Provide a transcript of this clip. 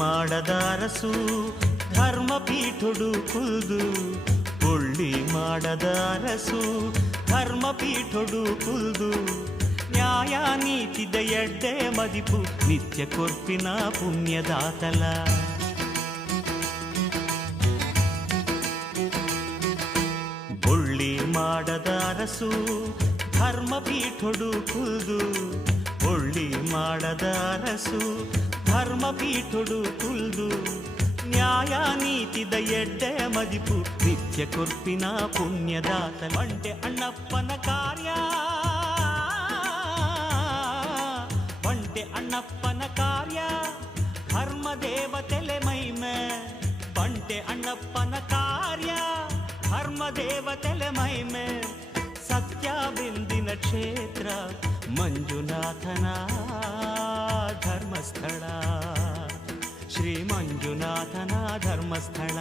ಮಾಡದ ಅರಸು ಧರ್ಮಪೀಠುಡು ಕುಲ್ದು ಒಳ್ಳಿ ಮಾಡದ ಅರಸು ಧರ್ಮಪೀಠುಡು ಕುಲ್ದು ನ್ಯಾಯ ನೀತಿದ ಎಡ್ಡೆ ಮದಿಪು ನಿತ್ಯ ಕೊರ್ಪಿನ ಪುಣ್ಯದಾತಲ ಒಳ್ಳಿ ಮಾಡದ ಅರಸು ಧರ್ಮಪೀಠುಡು ಕುಲ್ದು ಒಳ್ಳಿ ಮಾಡದ ಅರಸು ಧರ್ಮಪೀಠುಡು ಕುಲ್ದು ನ್ಯಾಯ ನೀತಿದ ಎಡ್ಡೆ ಮದಿಪು ನಿತ್ಯ ಕೊರ್ಪಿನ ಪುಣ್ಯದಾತ ಬಂಟೆ ಅಣ್ಣಪ್ಪನ ಕಾರ್ಯ ಬಂಟೆ ಅಣ್ಣಪ್ಪನ ಕಾರ್ಯ ಧರ್ಮದೇವತೆಲೆ ಮೈಮೆ ಬಂಟೆ ಅಣ್ಣಪ್ಪನ ಕಾರ್ಯ ಧರ್ಮದೇವತೆಲೆ ಮೈಮೆ ಸತ್ಯ ಬಿಂದಿನ ಕ್ಷೇತ್ರ ಮಂಜುನಾಥನ ಧರ್ಮಸ್ಥಳ ಶ್ರೀ ಮಂಜುನಾಥನ ಧರ್ಮಸ್ಥಳ